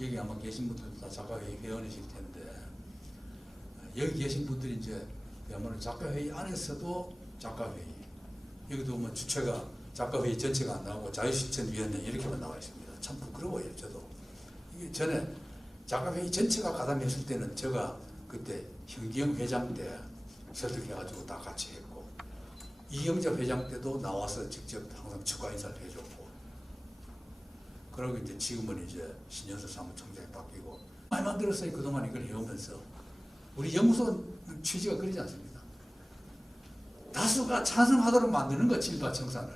여기 아마 계신 분들도 다 작가회의 회원이실 텐데, 여기 계신 분들이 이제 그야말로 작가회의 안에서도 작가회의, 여기도 뭐 주체가 작가회의 전체가 안 나오고 자유실천위원회 이렇게만 나와 있습니다. 참 부끄러워요. 저도 이게 전에 작가회의 전체가 가담했을 때는 제가 그때 현기영 회장 때 설득해가지고 다 같이 했고, 이영자 회장 때도 나와서 직접 항상 축하 인사를 해줬고, 그러고 이제 지금은 이제 신현수 사무총장이 바뀌고 많이 만들었어요. 그동안 이걸 해오면서 우리 연구소 취지가 그러지 않습니다. 다수가 찬성하도록 만드는 것, 친일파 청산을.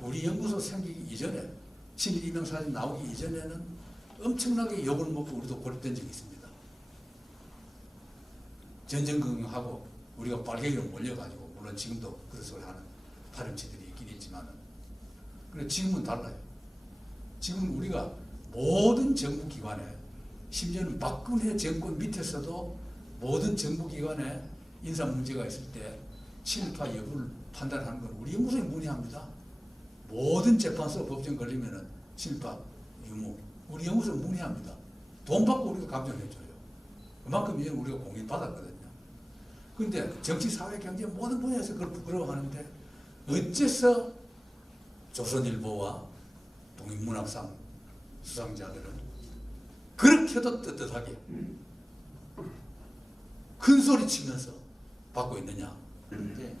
우리 연구소 생기기 이전에, 친일 이명 사진 나오기 이전에는 엄청나게 욕을 먹고 우리도 고립된 적이 있습니다. 전전긍긍하고 우리가 빨갱이로 몰려가지고, 물론 지금도 그런 소리 하는 파렴치들이 있긴 있지만은, 그런데 지금은 달라요. 지금 우리가 모든 정부기관에, 심지어는 박근혜 정권 밑에서도 모든 정부기관에 인사 문제가 있을 때 친일파 여부를 판단하는 건 우리 연구소에 문의합니다. 모든 재판소 법정 걸리면은 친일파 유무, 우리 연구소에 문의합니다. 돈 받고 우리가 감정해줘요. 그만큼 이제 우리가 공인받았거든요. 그런데 정치, 사회, 경제 모든 분야에서 그걸 부끄러워하는데, 어째서 조선일보와 독립문학상 수상자들은 그렇게도 떳떳하게 큰 소리 치면서 받고 있느냐. 그런데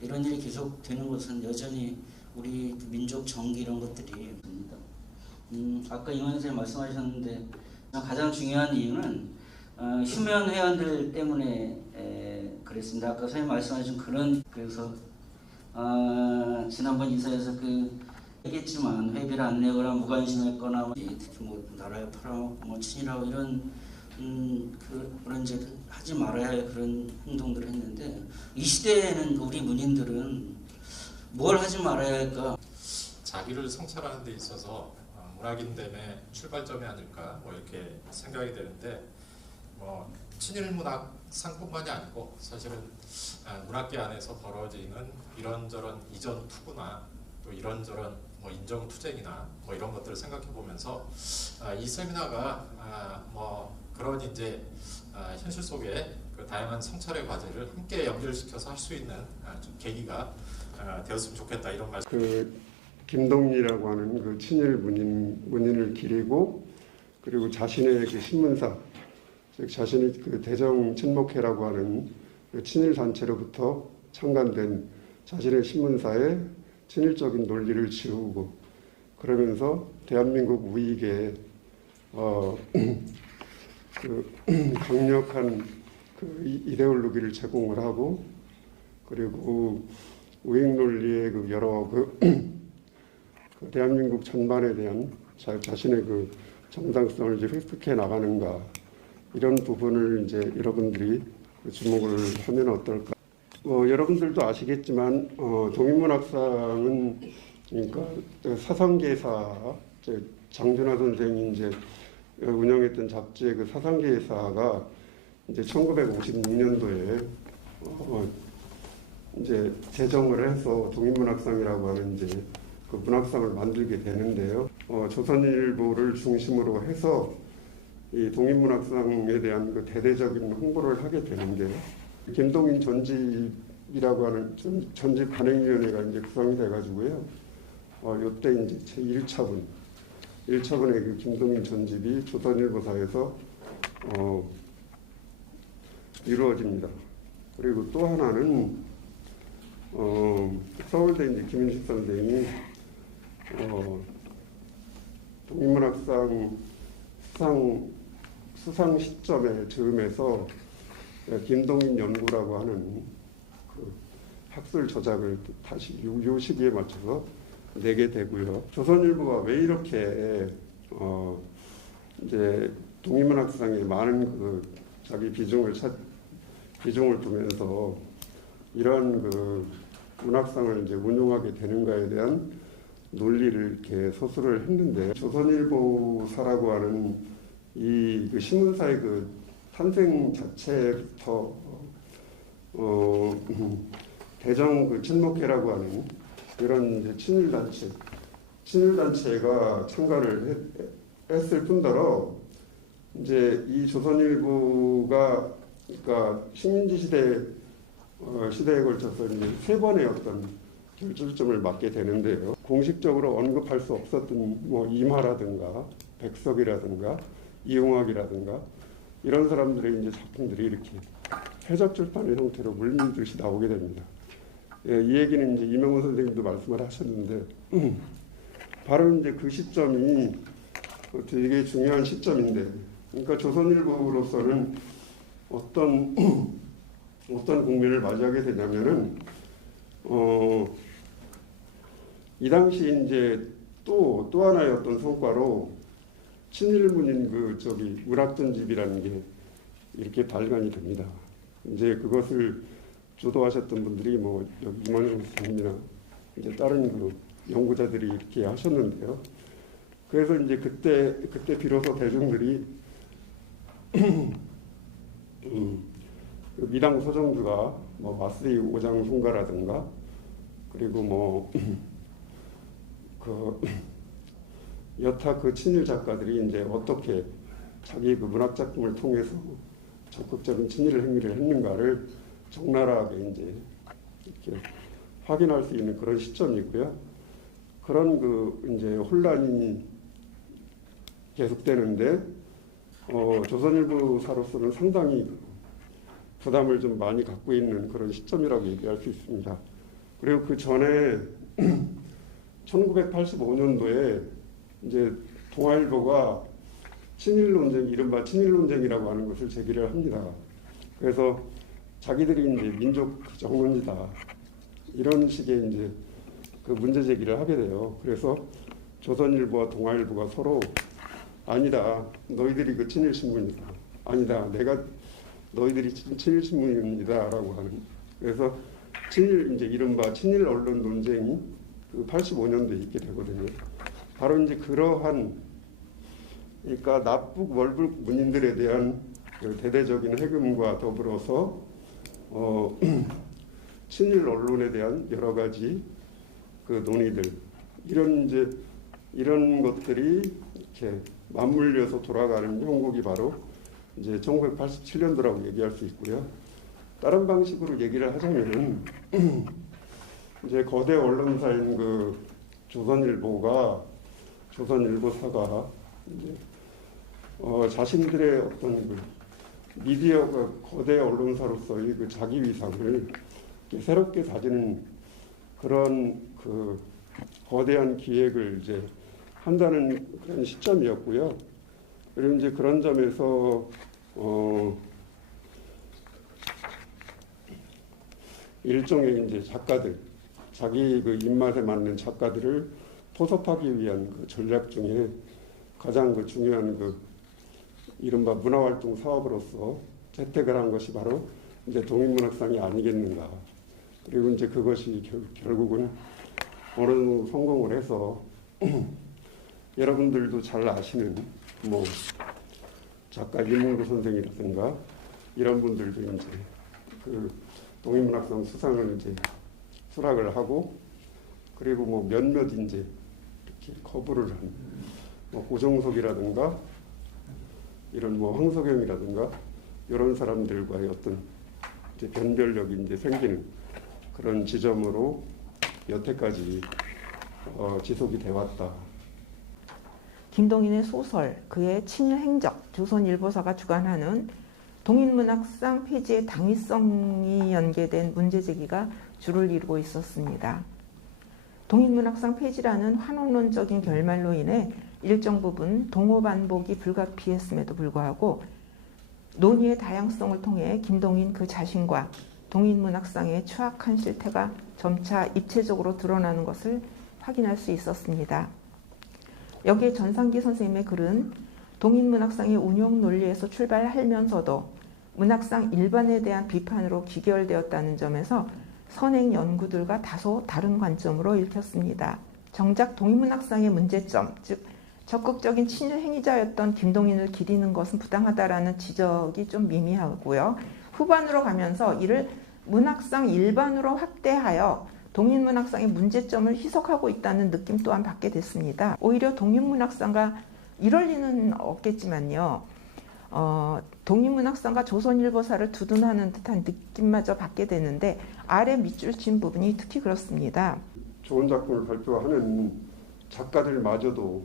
이런 일이 계속되는 것은 여전히 우리 민족 정기 이런 것들이 있습니다. 아까 이원 선생님 말씀하셨는데 가장 중요한 이유는 휴면 회원들 때문에 그랬습니다. 아까 선생님 말씀하신 그래서 지난번 인사에서 얘기했지만 회비를 안 내거나 무관심했거나 특히 뭐 나라에 팔아먹고 친일하고 이런 그런 이제 하지 말아야 할 그런 행동들을 했는데, 이 시대에는 우리 문인들은 뭘 하지 말아야 할까? 자기를 성찰하는 데 있어서 문학인됨의 출발점이 아닐까 뭐 이렇게 생각이 되는데, 뭐 친일문학 상뿐만이 아니고 사실은 문학계 안에서 벌어지는 이런저런 이전 투구나 또 이런저런 뭐 인정투쟁이나 뭐 이런 것들을 생각해 보면서 이 세미나가 뭐 그런 이제 현실 속에 그 다양한 성찰의 과제를 함께 연결시켜서 할 수 있는 좀 계기가 되었으면 좋겠다, 이런 말씀. 그 김동리라고 하는 그 친일 문인을 기리고, 그리고 자신의 그 신문사, 즉 자신의 그 대정 친목회라고 하는 그 친일 단체로부터 창간된 자신의 신문사에 친일적인 논리를 지우고, 그러면서 대한민국 우익에 그 강력한 그 이데올로기를 제공을 하고, 그리고 우익 논리의 그 여러 그 대한민국 전반에 대한 자신의 그 정당성을 이제 획득해 나가는가, 이런 부분을 이제 여러분들이 주목을 하면 어떨까. 여러분들도 아시겠지만 독립문학상은 그러니까 사상계사, 장준하 선생이 이제 운영했던 잡지의 그 사상계사가 이제 1956년도에 이제 제정을 해서 독립문학상이라고 하는 이제 그 문학상을 만들게 되는데요. 조선일보를 중심으로 해서 이 독립문학상에 대한 그 대대적인 홍보를 하게 되는데요. 김동인 전집이라고 하는 전집 관행위원회가 이제 구성이 돼가지고요. 이때 이제 제 1차분의 그 김동인 전집이 조선일보사에서 이루어집니다. 그리고 또 하나는 서울대 이제 김인식 선생이 독립문학상 수상 시점에 즈음해서 김동인 연구라고 하는 그 학술 저작을 다시 요 시기에 맞춰서 내게 되고요. 조선일보가 왜 이렇게 이제 독립문학상에 많은 그 자기 비중을 두면서 이런 그 문학상을 이제 운용하게 되는가에 대한 논리를 이렇게 서술을 했는데, 조선일보사라고 하는 이 그 신문사의 그 탄생 자체부터 대정 그 친목회라고 하는 이런 이제 친일단체가 창간을 했을 뿐더러 이제 이 조선일보가 그러니까 식민지 시대에 걸쳐서 이제 세 번의 어떤 결절점을 맞게 되는데요. 공식적으로 언급할 수 없었던 뭐 이마라든가 백석이라든가 이용학이라든가 이런 사람들의 이제 작품들이 이렇게 해적출판의 형태로 물밀듯이 나오게 됩니다. 예, 이 얘기는 이제 이명훈 선생님도 말씀을 하셨는데 바로 이제 그 시점이 되게 중요한 시점인데, 그러니까 조선일보로서는 어떤 국면을 맞이하게 되냐면은 이 당시 이제 또 하나의 어떤 성과로 친일문인 문학전집이라는 게 이렇게 발간이 됩니다. 이제 그것을 주도하셨던 분들이 뭐 임원영 선생님이나 이제 다른 연구자들이 이렇게 하셨는데요. 그래서 이제 그때 비로소 대중들이 미당 서정주가 뭐 마쓰이 오장송가라든가 그리고 뭐 여타 친일 작가들이 이제 어떻게 자기 문학 작품을 통해서 적극적인 친일 행위를 했는가를 적나라하게 이제 이렇게 확인할 수 있는 그런 시점이고요. 그런 이제 혼란이 계속되는데 조선일보사로서는 상당히 부담을 좀 많이 갖고 있는 그런 시점이라고 얘기할 수 있습니다. 그리고 그 전에 1985년도에 이제 동아일보가 친일 논쟁, 이른바 친일 논쟁이라고 하는 것을 제기를 합니다. 그래서 자기들이 이제 민족 정론이다 이런 식의 이제 문제 제기를 하게 돼요. 그래서 조선일보와 동아일보가 서로 아니다, 너희들이 친일 신문이다. 아니다, 내가 너희들이 친일 신문입니다라고 하는. 그래서 이제 이른바 친일 언론 논쟁이 85년도에 있게 되거든요. 바로 이제 그러한, 그러니까 납북 월북 문인들에 대한 대대적인 해금과 더불어서 친일 언론에 대한 여러 가지 논의들, 이런 것들이 이렇게 맞물려서 돌아가는 형국이 바로 이제 1987년도라고 얘기할 수 있고요. 다른 방식으로 얘기를 하자면은 이제 거대 언론사인 조선일보사가 이제 자신들의 어떤 미디어가 거대 언론사로서의 자기 위상을 새롭게 다지는 그런 거대한 기획을 이제 한다는 그런 시점이었고요. 그리고 이제 그런 점에서 일종의 이제 작가들, 자기 입맛에 맞는 작가들을 포섭하기 위한 전략 중에 가장 중요한 이른바 문화활동 사업으로서 채택을 한 것이 바로 이제 동인문학상이 아니겠는가. 그리고 이제 그것이 결국은 어느 정도 성공을 해서 여러분들도 잘 아시는 뭐 작가 이문구 선생이라든가 이런 분들도 이제 동인문학상 수상을 이제 수락을 하고, 그리고 뭐 몇몇 이제 이렇게 거부를 한 고정석이라든가 이런 뭐 황석영이라든가 이런 사람들과의 어떤 이제 변별력이 이제 생기는 그런 지점으로 여태까지 지속이 돼 왔다. 김동인의 소설, 그의 친일 행적, 조선일보사가 주관하는 동인문학상 폐지의 당위성이 연계된 문제 제기가 주를 이루고 있었습니다. 동인문학상 폐지라는 환원론적인 결말로 인해 일정 부분 동호 반복이 불가피했음에도 불구하고 논의의 다양성을 통해 김동인 그 자신과 동인문학상의 추악한 실태가 점차 입체적으로 드러나는 것을 확인할 수 있었습니다. 여기에 전상기 선생님의 글은 동인문학상의 운영 논리에서 출발하면서도 문학상 일반에 대한 비판으로 기결되었다는 점에서 선행 연구들과 다소 다른 관점으로 읽혔습니다. 정작 동인문학상의 문제점, 즉 적극적인 친일 행위자였던 김동인을 기리는 것은 부당하다라는 지적이 좀 미미하고요. 후반으로 가면서 이를 문학상 일반으로 확대하여 동인문학상의 문제점을 희석하고 있다는 느낌 또한 받게 됐습니다. 오히려 동인문학상과 이럴 리는 없겠지만요. 독립문학상과 조선일보사를 두둔하는 듯한 느낌마저 받게 되는데 아래 밑줄 친 부분이 특히 그렇습니다. 좋은 작품을 발표하는 작가들마저도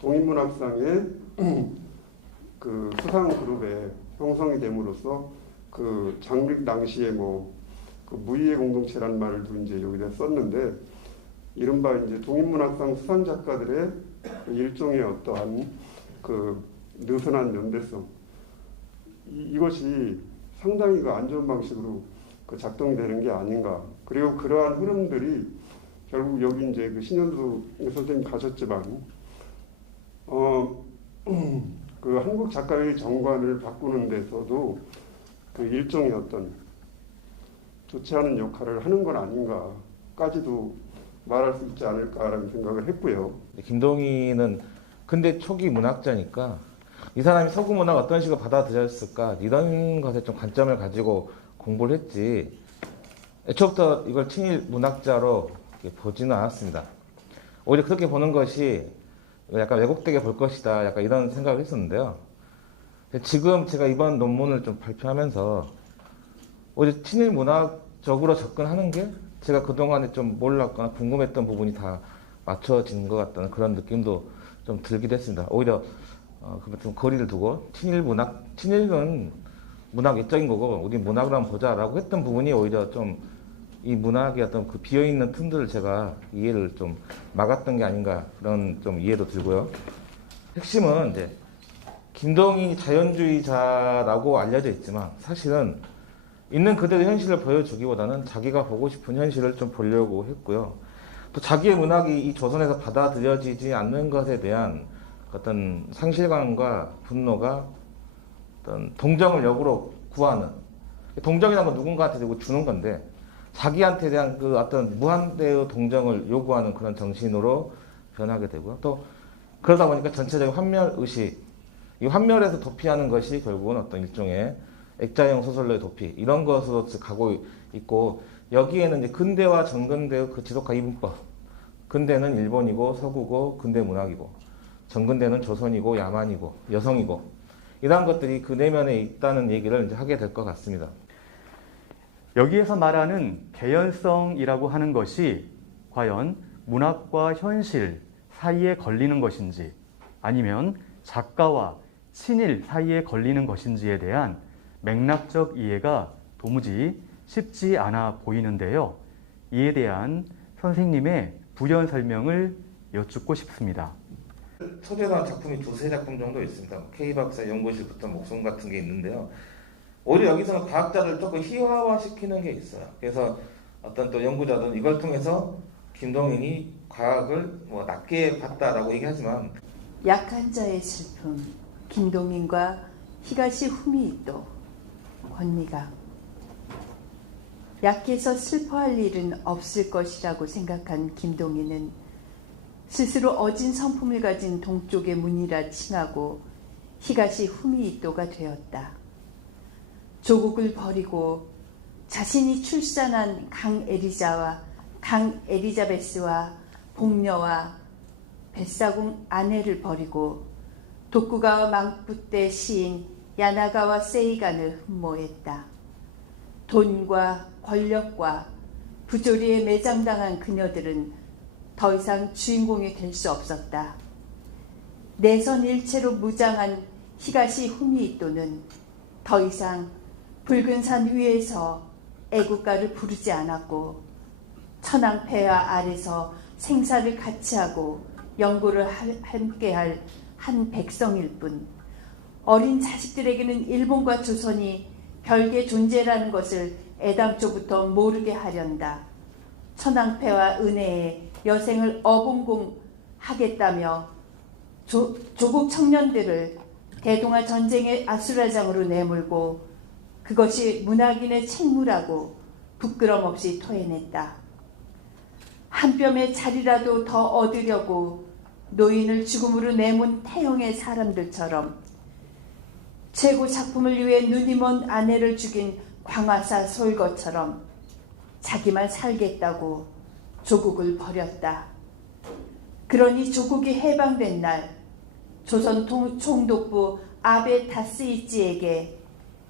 독립문학상의 그 수상 그룹에 형성이 됨으로써 그 장립 당시에 그 무의의 공동체라는 말도 이제 여기다 썼는데 이른바 이제 독립문학상 수상 작가들의 일종의 어떠한 그 느슨한 연대성 이것이 상당히 그 안 좋은 방식으로 그 작동이 되는 게 아닌가. 그리고 그러한 흐름들이 결국 여기 이제 그 신현수 선생님 가셨지만 그 한국 작가의 정관을 바꾸는 데서도 그 일종의 어떤 좋지 않은 역할을 하는 건 아닌가까지도 말할 수 있지 않을까라는 생각을 했고요. 김동희는 근대 초기 문학자니까 이 사람이 서구 문학 어떤 식으로 받아들였을까 이런 것에 좀 관점을 가지고 공부를 했지 애초부터 이걸 친일 문학자로 보지는 않았습니다. 오히려 그렇게 보는 것이 약간 왜곡되게 볼 것이다 약간 이런 생각을 했었는데요. 지금 제가 이번 논문을 좀 발표하면서 오히려 친일 문학적으로 접근하는 게 제가 그동안에 좀 몰랐거나 궁금했던 부분이 다 맞춰진 것 같다는 그런 느낌도 좀 들기도 했습니다. 오히려 좀 거리를 두고 친일은 문학 외적인 거고 우리 문학을 한번 보자라고 했던 부분이 오히려 좀 이 문학의 어떤 그 비어있는 틈들을 제가 이해를 좀 막았던 게 아닌가 그런 좀 이해도 들고요. 핵심은 이제 김동희 자연주의자라고 알려져 있지만 사실은 있는 그대로 현실을 보여주기보다는 자기가 보고 싶은 현실을 좀 보려고 했고요. 또 자기의 문학이 이 조선에서 받아들여지지 않는 것에 대한 어떤 상실감과 분노가 어떤 동정을 역으로 구하는 동정이라는 건 누군가한테 주는 건데 자기한테 대한 그 어떤 무한대의 동정을 요구하는 그런 정신으로 변하게 되고요. 또 그러다 보니까 전체적인 환멸의식 이 환멸에서 도피하는 것이 결국은 어떤 일종의 액자형 소설로의 도피 이런 것으로 가고 있고 여기에는 이제 근대와 전근대의 그 지속화 이분법 근대는 일본이고 서구고 근대 문학이고 전근대는 조선이고 야만이고 여성이고 이러한 것들이 그 내면에 있다는 얘기를 이제 하게 될 것 같습니다. 여기에서 말하는 개연성이라고 하는 것이 과연 문학과 현실 사이에 걸리는 것인지 아니면 작가와 친일 사이에 걸리는 것인지에 대한 맥락적 이해가 도무지 쉽지 않아 보이는데요. 이에 대한 선생님의 부연 설명을 여쭙고 싶습니다. 소개한 작품이 두세 작품 정도 있습니다. K박사 연구실부터 목송 같은 게 있는데요. 오히려 여기서는 과학자를 조금 희화화시키는 게 있어요. 그래서 어떤 또 연구자들은 이걸 통해서 김동인이 과학을 낮게 봤다라고 얘기하지만 약한 자의 슬픔, 김동인과 히가시 후미히토, 권미가 약해서 슬퍼할 일은 없을 것이라고 생각한 김동인은 스스로 어진 성품을 가진 동쪽의 문이라 칭하고 히가시 후미히토가 되었다. 조국을 버리고 자신이 출산한 강 에리자베스와 복녀와 뱃사공 아내를 버리고 도쿠가와 망부떼 시인 야나가와 세이간을 흠모했다. 돈과 권력과 부조리에 매장당한 그녀들은 더 이상 주인공이 될 수 없었다. 내선 일체로 무장한 히가시 후미히토는 더 이상 붉은 산 위에서 애국가를 부르지 않았고 천황폐하 아래서 생사를 같이 하고 연구를 함께할 한 백성일 뿐 어린 자식들에게는 일본과 조선이 별개 존재라는 것을 애당초부터 모르게 하련다. 천황폐하 은혜에 여생을 어봉공하겠다며 조국 청년들을 대동아 전쟁의 아수라장으로 내몰고 그것이 문학인의 책무라고 부끄럼 없이 토해냈다. 한 뼘의 자리라도 더 얻으려고 노인을 죽음으로 내몬 태형의 사람들처럼 최고 작품을 위해 눈이 먼 아내를 죽인 광화사 솔거처럼 자기만 살겠다고 조국을 버렸다. 그러니 조국이 해방된 날 조선 총독부 아베 다스이치에게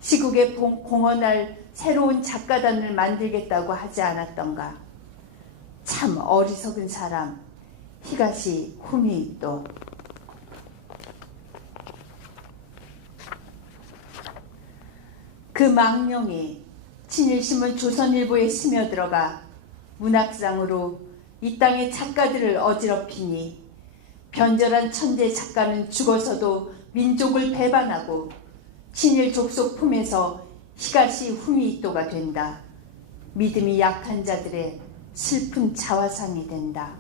시국에 공헌할 새로운 작가단을 만들겠다고 하지 않았던가. 참 어리석은 사람 히가시 후미히토. 그 망령이 친일신문 조선일보에 스며들어가 문학상으로 이 땅의 작가들을 어지럽히니 변절한 천재 작가는 죽어서도 민족을 배반하고 친일 족속 품에서 히가시 후미히토가 된다. 믿음이 약한 자들의 슬픈 자화상이 된다.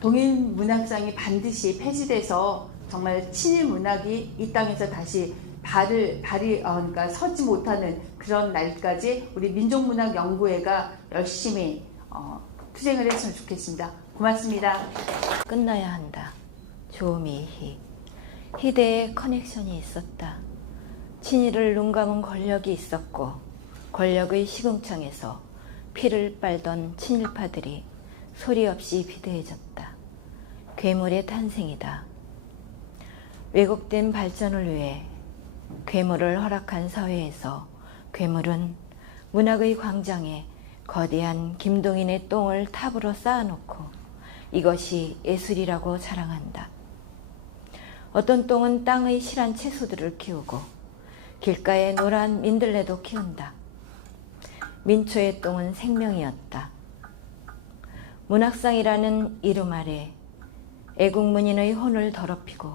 동인문학상이 반드시 폐지돼서 정말 친일 문학이 이 땅에서 다시 그러니까 서지 못하는 그런 날까지 우리 민족문학연구회가 열심히 투쟁을 했으면 좋겠습니다. 고맙습니다. 끝나야 한다. 조미희. 희대의 커넥션이 있었다. 친일을 눈감은 권력이 있었고 권력의 시궁창에서 피를 빨던 친일파들이 소리 없이 비대해졌다. 괴물의 탄생이다. 왜곡된 발전을 위해 괴물을 허락한 사회에서 괴물은 문학의 광장에 거대한 김동인의 똥을 탑으로 쌓아놓고 이것이 예술이라고 자랑한다. 어떤 똥은 땅의 실한 채소들을 키우고 길가의 노란 민들레도 키운다. 민초의 똥은 생명이었다. 문학상이라는 이름 아래 애국문인의 혼을 더럽히고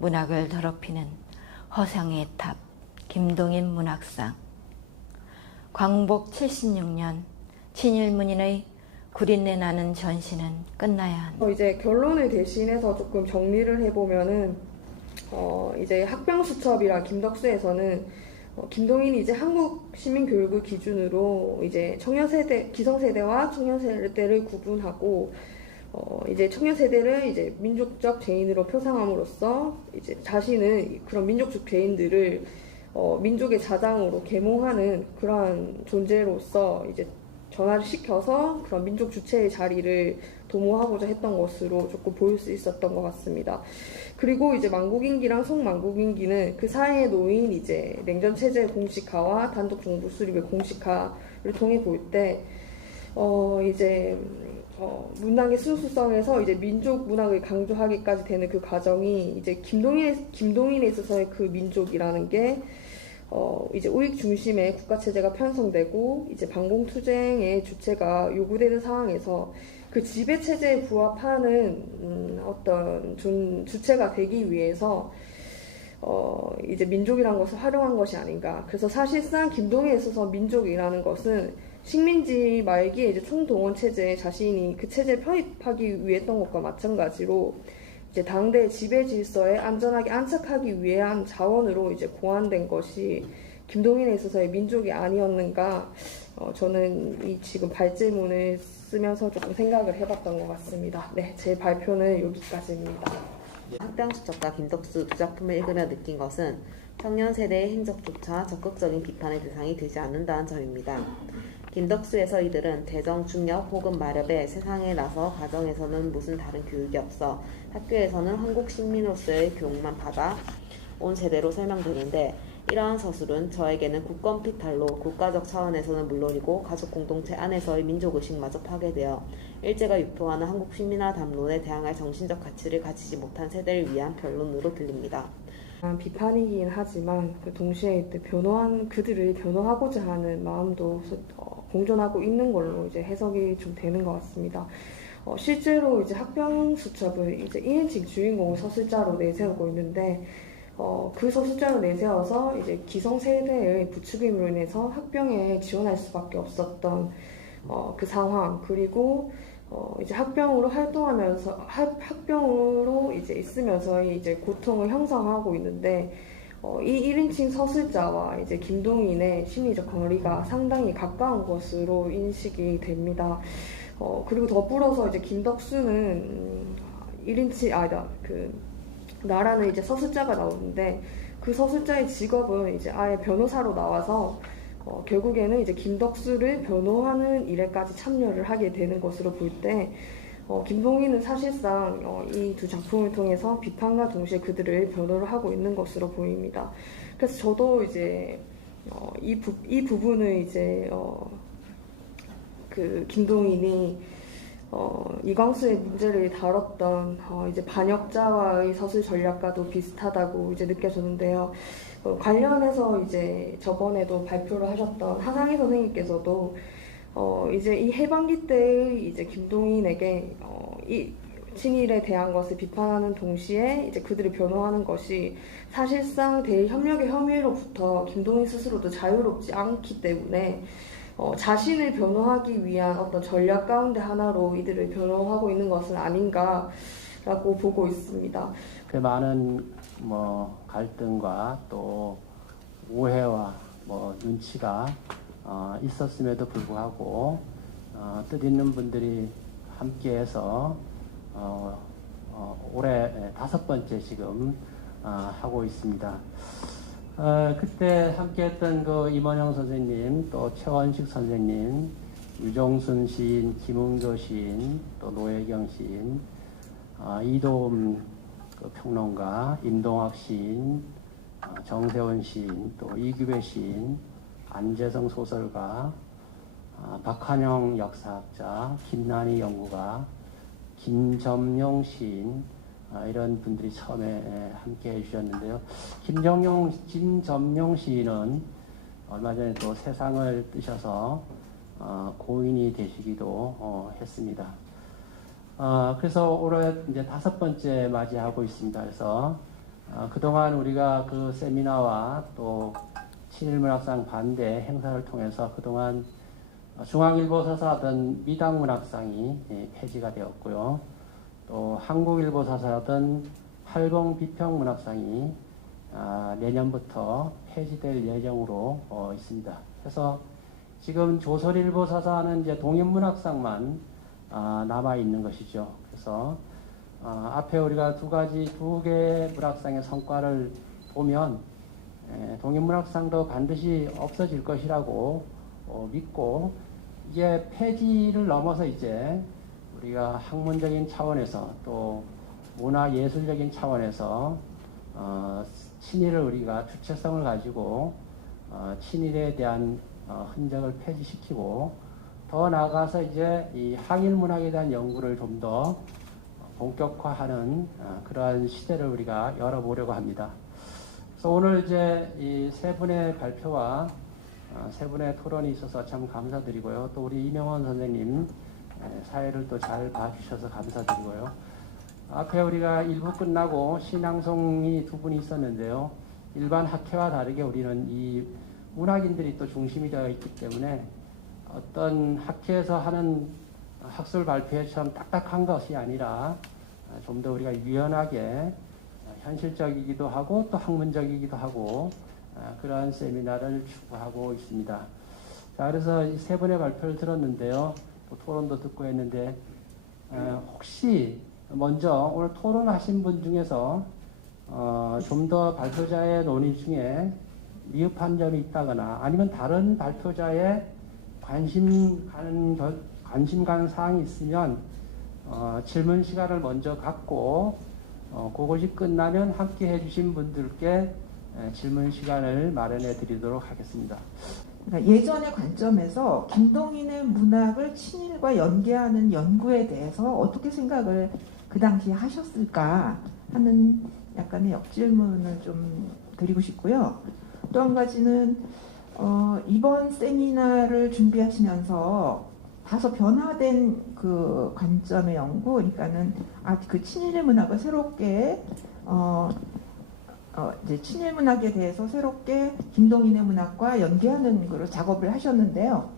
문학을 더럽히는 허상의 탑, 김동인 문학상. 광복 76년 친일문인의 구린내 나는 전시는 끝나야 한다. 이제 결론을 대신해서 조금 정리를 해보면은 이제 학병수첩이랑 김덕수에서는 김동인이 이제 한국 시민교육을 기준으로 이제 청년세대, 기성세대와 청년세대를 구분하고 이제 청년세대를 이제 민족적 죄인으로 표상함으로써 이제 자신은 그런 민족적 죄인들을 민족의 자장으로 계몽하는 그러한 존재로서 이제 전화를 시켜서 그런 민족 주체의 자리를 도모하고자 했던 것으로 조금 보일 수 있었던 것 같습니다. 그리고 이제 만국인기랑 송만국인기는 그 사이에 놓인 이제 냉전 체제의 공식화와 단독 정부 수립의 공식화를 통해 볼 때 이제 문학의 순수성에서 이제 민족 문학을 강조하기까지 되는 그 과정이 이제 김동인에 있어서의 그 민족이라는 게 이제 우익 중심의 국가 체제가 편성되고 이제 반공투쟁의 주체가 요구되는 상황에서 그 지배 체제에 부합하는 어떤 주체가 되기 위해서 이제 민족이라는 것을 활용한 것이 아닌가. 그래서 사실상 김동인에 있어서 민족이라는 것은 식민지 말기에 이제 총동원 체제에 자신이 그 체제에 편입하기 위해 했던 것과 마찬가지로 이제 당대 지배 질서에 안전하게 안착하기 위한 자원으로 이제 고안된 것이 김동인에 있어서의 민족이 아니었는가. 저는 이 지금 발제문을 쓰면서 조금 생각을 해봤던 것 같습니다. 네, 제 발표는 여기까지입니다. 학병수첩과 김덕수 두 작품을 읽으며 느낀 것은 청년 세대의 행적조차 적극적인 비판의 대상이 되지 않는다는 점입니다. 김덕수에서 이들은 대정 중력 혹은 마렵에 세상에 나서 가정에서는 무슨 다른 교육이 없어 학교에서는 한국 식민으로서의 교육만 받아 온 세대로 설명되는데, 이러한 서술은 저에게는 국권 피탈로 국가적 차원에서는 물론이고 가족 공동체 안에서의 민족의식마저 파괴되어 일제가 유포하는 한국 식민화 담론에 대항할 정신적 가치를 가지지 못한 세대를 위한 변론으로 들립니다. 비판이긴 하지만 그 동시에 그들을 변호하고자 하는 마음도 공존하고 있는 걸로 이제 해석이 좀 되는 것 같습니다. 실제로 이제 학병수첩을 이제 1인칭 주인공을 서술자로 내세우고 있는데, 그 서술자로 내세워서 이제 기성세대의 부추김으로 인해서 학병에 지원할 수밖에 없었던 그 상황, 그리고 이제 학병으로 활동하면서 학병으로 이제 있으면서의 이제 고통을 형성하고 있는데, 이 1인칭 서술자와 이제 김동인의 심리적 거리가 상당히 가까운 것으로 인식이 됩니다. 그리고 더불어서 이제 김덕수는 1인칭 나라는 이제 서술자가 나오는데, 그 서술자의 직업은 이제 아예 변호사로 나와서 결국에는 이제 김덕수를 변호하는 일에까지 참여를 하게 되는 것으로 볼 때 김동인은 사실상 이 두 작품을 통해서 비판과 동시에 그들을 변호를 하고 있는 것으로 보입니다. 그래서 저도 이제 이 부분을 이제 그 김동인이 이광수의 문제를 다뤘던 이제 반역자와의 서술 전략과도 비슷하다고 이제 느껴졌는데요. 관련해서 이제 저번에도 발표를 하셨던 하상희 선생님께서도 이제 이 해방기 때의 이제 김동인에게 이 친일에 대한 것을 비판하는 동시에 이제 그들을 변호하는 것이 사실상 대협력의 혐의로부터 김동인 스스로도 자유롭지 않기 때문에 자신을 변호하기 위한 어떤 전략 가운데 하나로 이들을 변호하고 있는 것은 아닌가라고 보고 있습니다. 그 많은 갈등과 또 오해와 눈치가 있었음에도 불구하고 뜻있는 분들이 함께해서 올해 5번째 지금 하고 있습니다. 그때 함께했던 그 임원영 선생님, 또 최원식 선생님, 유정순 시인, 김은교 시인, 또 노혜경 시인, 이도움 그 평론가, 임동학 시인, 정세원 시인, 또 이규배 시인, 안재성 소설가, 박한영 역사학자, 김난희 연구가, 김점용 시인, 이런 분들이 처음에 함께 해주셨는데요. 김점용 시인은 얼마 전에 또 세상을 뜨셔서 고인이 되시기도 했습니다. 그래서 올해 이제 5번째 맞이하고 있습니다. 그래서 그동안 우리가 그 세미나와 또 친일문학상 반대 행사를 통해서 그동안 중앙일보 사사하던 미당문학상이 폐지가 되었고요. 또 한국일보 사사하던 팔봉 비평문학상이 내년부터 폐지될 예정으로 있습니다. 그래서 지금 조선일보 사사하는 이제 동인문학상만 남아 있는 것이죠. 그래서 앞에 우리가 두 개의 문학상의 성과를 보면 동인문학상도 반드시 없어질 것이라고 믿고 이게 폐지를 넘어서 이제 우리가 학문적인 차원에서 또 문화예술적인 차원에서 친일을 우리가 주체성을 가지고 친일에 대한 흔적을 폐지시키고 더 나아가서 이제 이 항일문학에 대한 연구를 좀 더 본격화하는 그러한 시대를 우리가 열어보려고 합니다. 그래서 오늘 이제 이 세 분의 발표와 세 분의 토론이 있어서 참 감사드리고요. 또 우리 이명원 선생님 사회를 또 잘 봐주셔서 감사드리고요. 앞에 우리가 1부 끝나고 신앙송이 2분이 있었는데요. 일반 학회와 다르게 우리는 이 문학인들이 또 중심이 되어 있기 때문에 어떤 학회에서 하는 학술 발표처럼 딱딱한 것이 아니라 좀 더 우리가 유연하게 현실적이기도 하고 또 학문적이기도 하고 그러한 세미나를 추구하고 있습니다. 자, 그래서 이 세 분의 발표를 들었는데요. 또 토론도 듣고 했는데 혹시 먼저 오늘 토론하신 분 중에서 좀 더 발표자의 논의 중에 미흡한 점이 있다거나 아니면 다른 발표자의 관심 가는 사항이 있으면 질문 시간을 먼저 갖고 그것이 끝나면 함께 해주신 분들께 질문 시간을 마련해 드리도록 하겠습니다. 예전의 관점에서 김동인의 문학을 친일과 연계하는 연구에 대해서 어떻게 생각을 그 당시에 하셨을까 하는 약간의 역질문을 좀 드리고 싶고요. 또 한 가지는 이번 세미나를 준비하시면서 다소 변화된 그 관점의 연구, 그러니까는 그 친일의 문학을 새롭게 이제 친일 문학에 대해서 새롭게 김동인의 문학과 연계하는 그런 작업을 하셨는데요.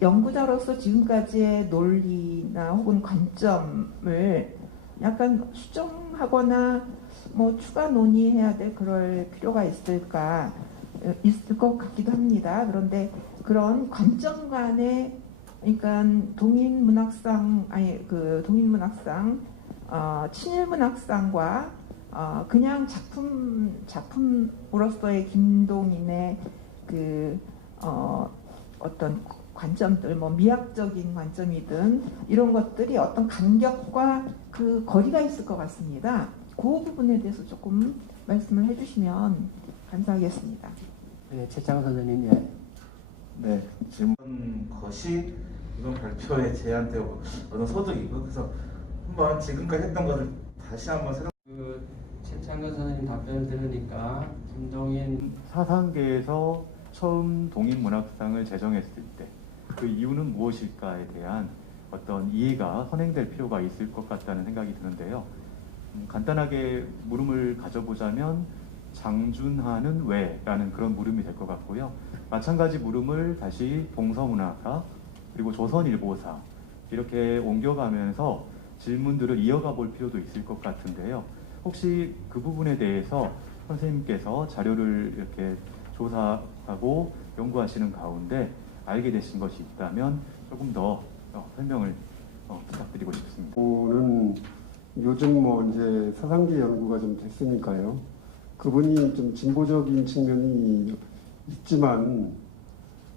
연구자로서 지금까지의 논리나 혹은 관점을 약간 수정하거나 추가 논의해야 될 그럴 필요가 있을 것 같기도 합니다. 그런데 그런 관점 간의 그러니까 동인문학상 친일문학상과 그냥 작품으로서의 김동인의 어떤 관점들, 뭐 미학적인 관점이든 이런 것들이 어떤 간격과 그 거리가 있을 것 같습니다. 그 부분에 대해서 조금 말씀을 해주시면 감사하겠습니다. 네, 최창원 선생님. 예. 네, 질문 것이 이번 발표에 제한되고 어떤 소득이고 그래서 한번 지금까지 했던 것을 다시 한번 생각. 최창원 선생님 답변을 들으니까 김동인 사상계에서 처음 동인문학상을 제정했을 때 그 이유는 무엇일까에 대한 어떤 이해가 선행될 필요가 있을 것 같다는 생각이 드는데요. 간단하게 물음을 가져보자면 장준하는 왜? 라는 그런 물음이 될 것 같고요. 마찬가지 물음을 다시 동서문화사 그리고 조선일보사 이렇게 옮겨가면서 질문들을 이어가 볼 필요도 있을 것 같은데요. 혹시 그 부분에 대해서 선생님께서 자료를 이렇게 조사하고 연구하시는 가운데 알게 되신 것이 있다면 조금 더 설명을 부탁드리고 싶습니다. 는 요즘 뭐 이제 사상계 연구가 좀 됐으니까요. 그분이 좀 진보적인 측면이 있지만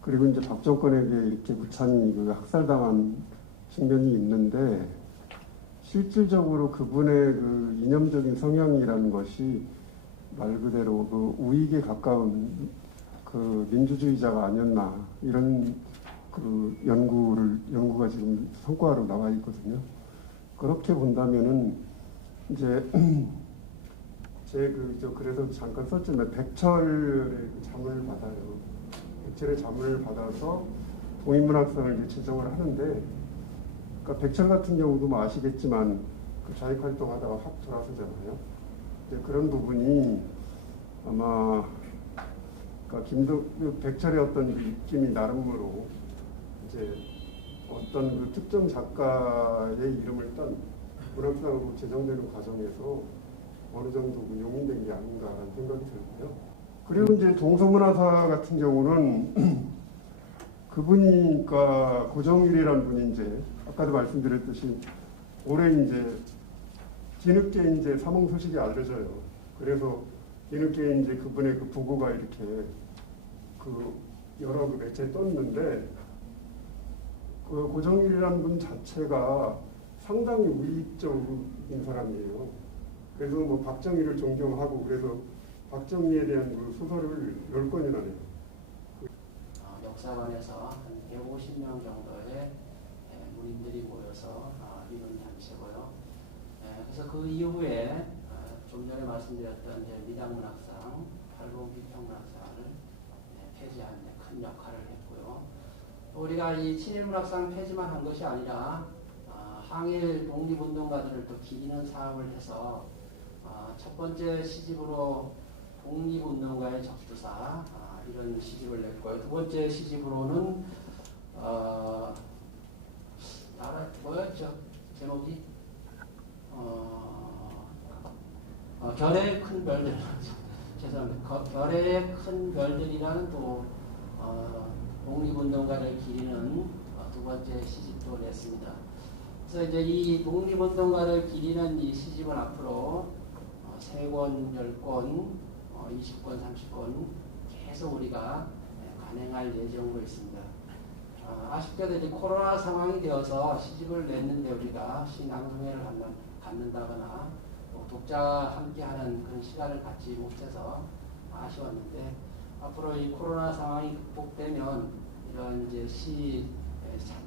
그리고 이제 박정권에게 이렇게 부찬이 그 학살당한 측면이 있는데 실질적으로 그분의 그 이념적인 성향이라는 것이 말 그대로 그 우익에 가까운 그 민주주의자가 아니었나 이런 그 연구가 지금 성과로 나와 있거든요. 그렇게 본다면은 이제 그래서 잠깐 썼지만 백철의 자문을 받아요. 백철의 자문을 받아서 동인문학상을 이제 제정을 하는데, 그러니까 백철 같은 경우도 뭐 아시겠지만 그 자익 활동하다가 확 돌아서잖아요. 이제 그런 부분이 아마 그러니까 백철의 어떤 느낌이 나름으로 이제 어떤 그 특정 작가의 이름을 딴 문학상으로 제정되는 과정에서 어느 정도 용인된 게 아닌가라는 생각이 들고요. 그리고 이제 동서문화사 같은 경우는 그분이 그러니까 고정일이라는 분이 이제 아까도 말씀드렸듯이 올해 이제 뒤늦게 이제 사망 소식이 알려져요. 그래서 뒤늦게 이제 그분의 그 부고가 이렇게 그 여러 그 매체에 떴는데 그 고정일이라는 분 자체가 상당히 우익적인 사람이에요. 그래서 뭐 박정희를 존경하고 그래서 박정희에 대한 그 소설을 10권이나 내요. 역사관에서 한 150명 정도의 문인들이 모여서 이룬 단체고요. 그래서 그 이후에 좀 전에 말씀드렸던 이제 미당문학상, 팔봉비평문학상을 폐지하는 데 큰 역할을 했고요. 우리가 이 친일문학상 폐지만 한 것이 아니라 항일 독립운동가들을 또 기리는 사업을 해서 첫 번째 시집으로 독립운동가의 적두사 이런 시집을 냈고요. 두 번째 시집으로는 뭐였죠? 제목이 별의 큰 별들 죄송합니다. 별의 큰 별들이라는 또 독립운동가를 기리는 두 번째 시집도 냈습니다. 그래서 이제 이 독립운동가를 기리는 이 시집은 앞으로 3권, 10권, 20권, 30권 계속 우리가 간행할 예정으로 있습니다. 아쉽게도 이제 코로나 상황이 되어서 시집을 냈는데 우리가 시낭송회를 갖는다거나 독자와 함께하는 그런 시간을 갖지 못해서 아쉬웠는데 앞으로 이 코로나 상황이 극복되면 이런 이제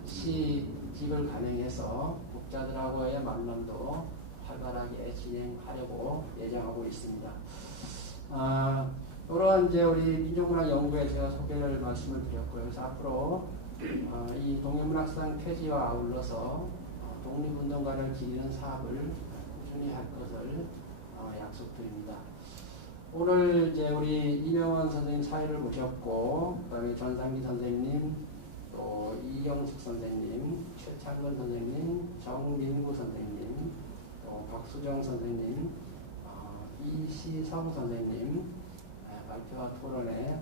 시집을 간행해서 독자들하고의 만남도 활발하게 진행하려고 예정하고 있습니다. 이런 이제 우리 민족문학연구회 제가 소개를 말씀을 드렸고요. 그래서 앞으로 이 동인문학상 폐지와 아울러서 독립운동가를 기리는 사업을 꾸준히 할 것을 약속드립니다. 오늘 이제 우리 이명원 선생님 사회를 모셨고, 그다음에 전상기 선생님, 또 이경숙 선생님, 최창건 선생님, 정민구 선생님, 또 박수정 선생님, 이시성 선생님 발표와 토론에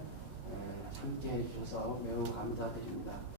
함께해 주셔서 매우 감사드립니다.